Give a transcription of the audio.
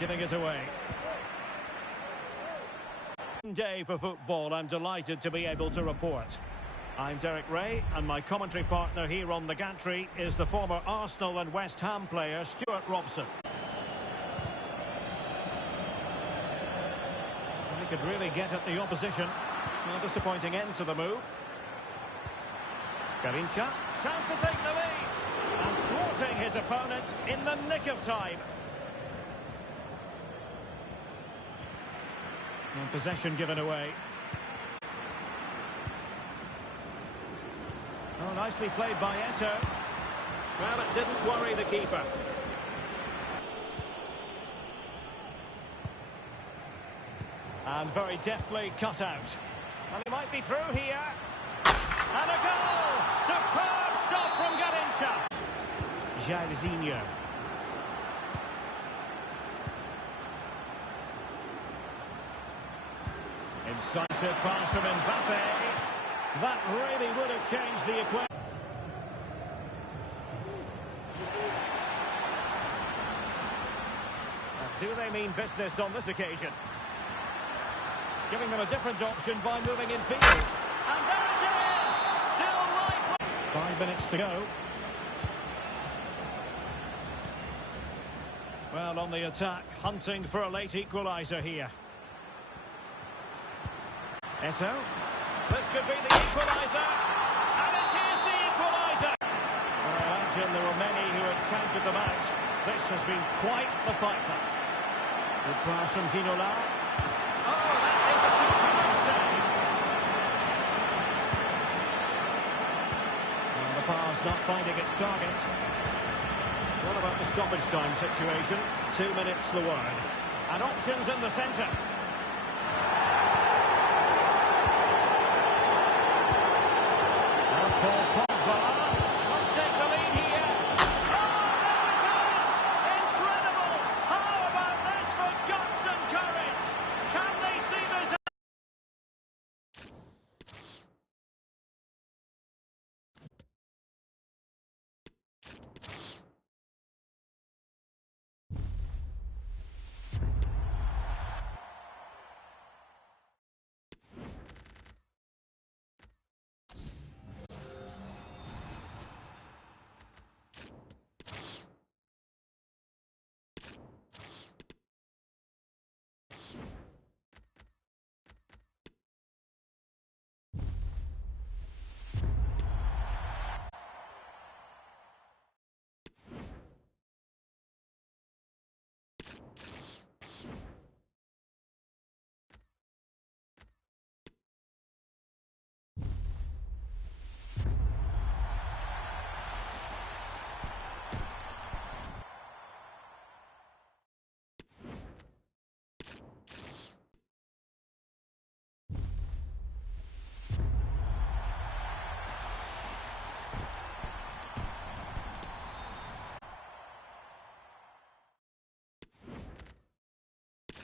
giving it away. Day for football, I'm delighted to be able to report. I'm Derek Ray, and my commentary partner here on the gantry is the former Arsenal and West Ham player, Stuart Robson. He could really get at the opposition. A disappointing end to the move. Garincha, chance to take the lead. And thwarting his opponent in the nick of time. And possession given away. Oh, nicely played by Eto. Well, it didn't worry the keeper. And very deftly cut out. And he might be through here. And a goal! Superb stop from Garincha. Jairzinho. Incisive pass from Mbappe. That really would have changed the equation. Do they mean business on this occasion? Giving them a different option by moving in field. And there it is! Still life. 5 minutes to go. Well, on the attack, hunting for a late equaliser here. Eto. This could be the equaliser. And it is the equaliser! I imagine there were many who had counted them out. This has been quite the fight back. Good pass from Ginola. Oh, that is a superb save. And the pass not finding its target. What about the stoppage time situation? 2 minutes the word. And options in the centre.